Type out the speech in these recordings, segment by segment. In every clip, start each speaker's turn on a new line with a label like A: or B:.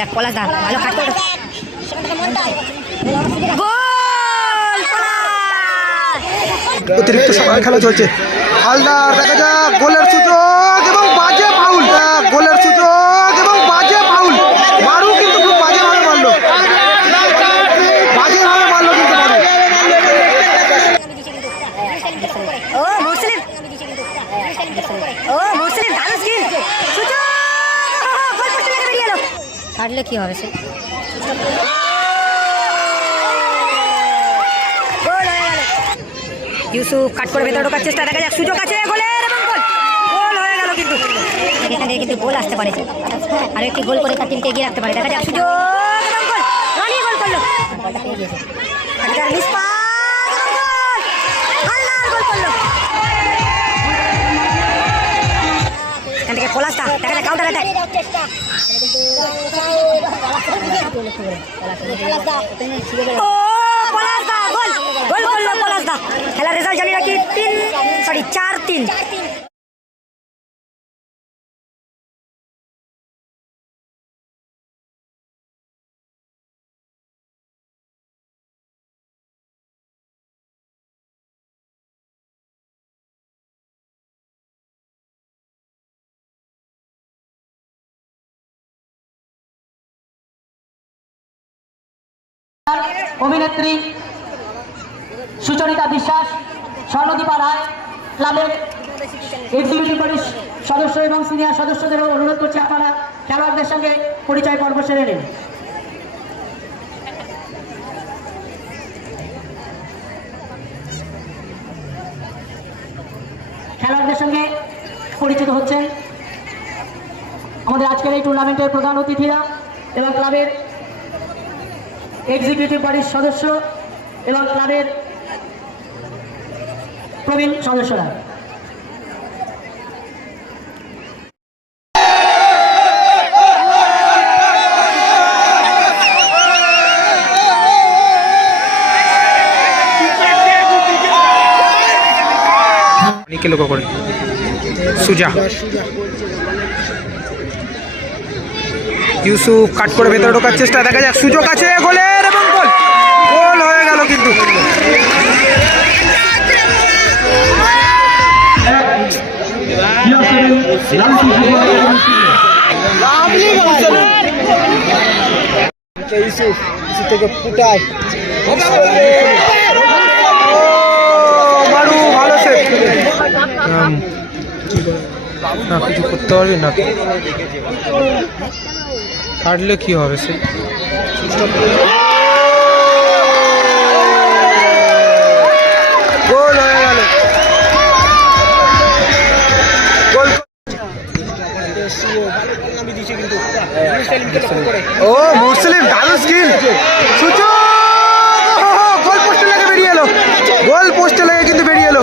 A: যাক পলাশ দা ভালো কাট করে
B: অতিরিক্ত সময় খেলা চলছে। হালদার দেখা যাক গোলের সুযোগ এবং বাজে ফাউল গোলের সুযোগ এবং বাজে ফাউল মারু কিন্তু খুব বাজে ভাবে মারলো। বাজে ভাবে মারলো কিন্তু মারু।
A: ও মুসলিম ও মুসলিম দারুণ স্কিল সুযোগ গোল পোস্টে লেগে বেরিয়ে এলো কাটলে কি হবে সে? ইউসুফ কাট করে ভেতরে ঢোকার চেষ্টা, দেখা যাক সুযোগ আছে গোল। কিন্তু। গোল আসতে পারে আর একটি গোল করে তার টিমকে এগিয়ে রাখতে পারে। দেখা যাক সুযোগ এবং গোল। গোল পলাশটা দেখা ও পলাশদা গোল গোল করল পলাশদা খেলার রেজাল্ট জানি নাকি তিন সরি চার তিন।
C: অভিনেত্রী সুচরিতা বিশ্বাস, স্বর্ণদীপা রায় ক্লাবের এক্সিকিউটিভ বডির সদস্য এবং সিনিয়র সদস্যদের অনুরোধ করছি আপনারা খেলোয়াড়দের সঙ্গে পরিচয় পর্ব সেরে নিন। খেলোয়াড়দের সঙ্গে পরিচিত হচ্ছেন আমাদের আজকের এই টুর্নামেন্টের প্রধান অতিথিরা এবং ক্লাবের এক্সিকিউটিভ বডির সদস্য এবং ক্লাবের প্রবীণ সদস্যরা।
B: নিকে লক্ষ্য করে সুজা। ইউসুফ কাট করে ভেতরে ঢোকার চেষ্টা দেখা যাক সুযোগ আছে গোলের এবং গোল। গোল হয়ে গেল কিন্তু। ইউসুফ ইউসুফ থেকে ফুটায়। মারু ভালো সেভ না কিছু করতে পারবি না কাটলে কি হবে সে? গোল হয়ে গেল। গোল ও মুসলিম দারুণ স্কিল সুযোগ গোল পোস্টে লেগে বেরিয়ে এলো। গোল পোস্টে লেগে কিন্তু বেরিয়ে এলো।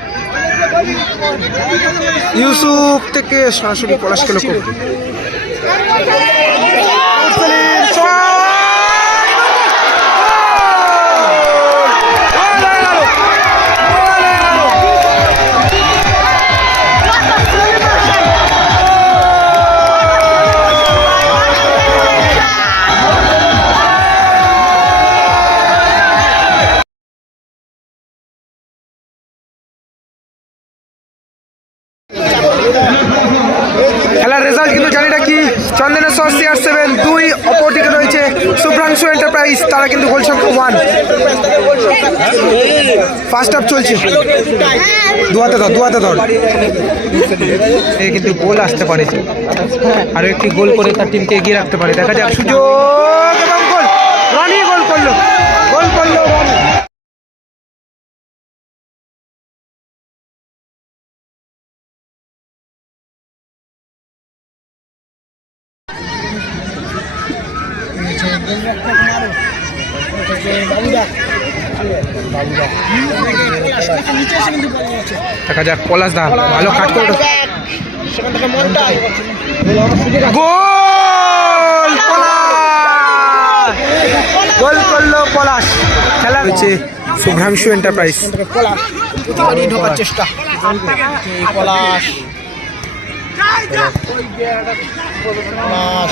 B: ইউসুফ থেকে সরাসরি পলাশকে লক্ষ্য শুভ্রাংশু এন্টারপ্রাইজ তারা কিন্তু গোল সংখ্যা ওয়ান ফার্স্ট হাফ চলছে। দুয়াতে ধর দুয়াতে ধর। এ কিন্তু গোল আসতে পারে। আর একটি গোল করে তার টিমকে এগিয়ে রাখতে পারে। দেখা যাক, সুযোগ এবং গোল দেখা যাক পলাশ দা ভালো কাট করে
D: সেখান থেকে মনটাই
B: গোল গোল করল পলাশ। খেলা হয়েছে শুভ্রাংশু এন্টারপ্রাইজ
D: পলাশ ঢোকার চেষ্টা। পলাশ। পলাশ।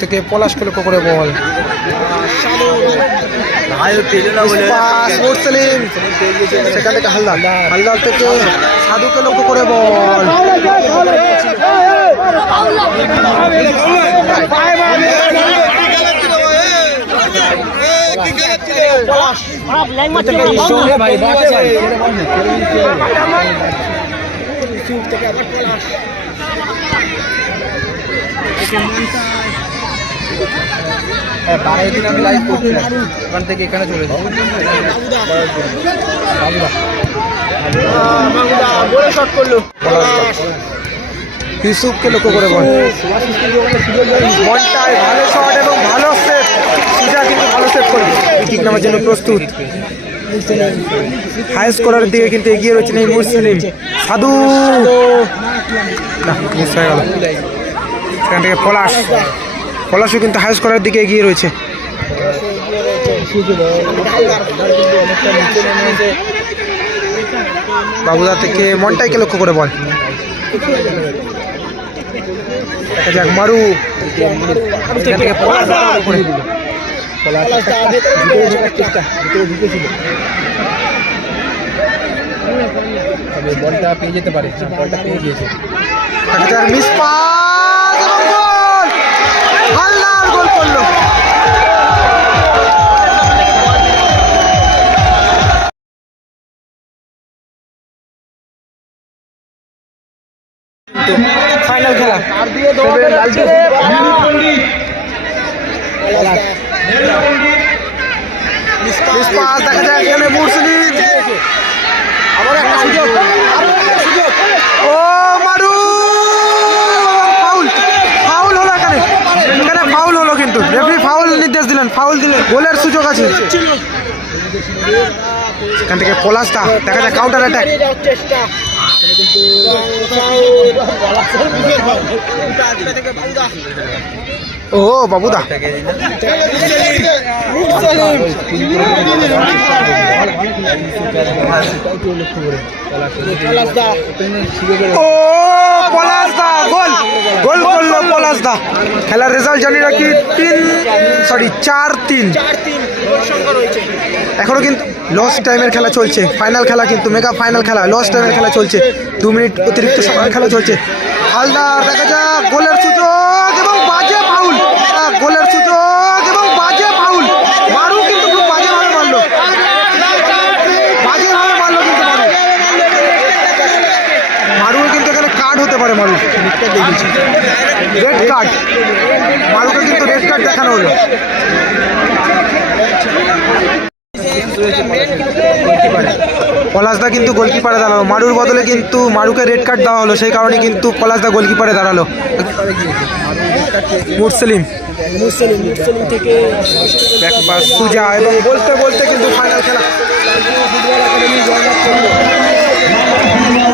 D: থেকে
B: পলাশ করে করে বল। পাস মুরসালিম সেখান থেকে হালদার। হালদার থেকে সাধুকে লক্ষ্য করে বল। বারো দিন আমি লাইভ করছিলাম ওখান থেকে এখানে চলে যাব। ইউসুফকে লক্ষ্য করে বল। মনটায় ভালো শট এবং ভালো সেভ সুজা কিন্তু ভালো সেভ করবে। ঠিক নামার জন্য প্রস্তুত। হাই স্কোরার দিকে কিন্তু এগিয়ে রয়েছেন এই মুসলিম সাধু। না মিস হয়ে গেল। সেখান থেকে পলাশ। পলাশও কিন্তু হাই স্কোরার দিকে এগিয়ে রয়েছে। বাবুদা থেকে মনটাইকে লক্ষ্য করে বল। মারু। থেকে বলটা পেয়ে যেতে পারে বলটা পেয়ে গিয়েছে মিস পাস। ফাইনাল খেলা। দেখা যায় এখানে আবার একটা সুযোগ। ও মারু! ফাউল ফাউল হলো এখানে। এখানে ফাউল হলো কিন্তু। রেফারি ফাউল নির্দেশ দিলেন। ফাউল দিলেন গোলের সুযোগ আছে। এখান থেকে পলাশটা দেখা যায় কাউন্টার অ্যাটাক
D: চেষ্টা
B: ও, বাবুদা। ও পলাশ দা গোল। গোল করল পলাশ দা খেলার রেজাল্ট জানি রাখি তিন সরি চার, তিন। এখনও কিন্তু লস টাইমের খেলা চলছে। ফাইনাল খেলা কিন্তু মেগা ফাইনাল খেলা। লস টাইমের খেলা চলছে। দু মিনিট অতিরিক্ত সময় খেলা চলছে। হালদার, দেখা যাক, গোলের সুযোগ এবং বাজে ফাউল আহ, গোলের সুযোগ এবং বাজে ফাউল মারু কিন্তু খুব বাজেভাবে মারলো বাজেভাবে মারলো কিন্তু মারু মারুও কিন্তু এখানে কার্ড হতে পারে মারু রেড কার্ড মারুকে কিন্তু রেড কার্ড দেখানো হলো। পলাশদা কিন্তু গোলকিপারে দাঁড়াল। মারুর বদলে কিন্তু মারুকে রেড কার্ড দেওয়া হলো। সেই কারণে কিন্তু পলাশদা গোলকিপারে দাঁড়াল। মুরসলিম। সুজা এবং বলতে বলতে কিন্তু ফাইনাল খেলা।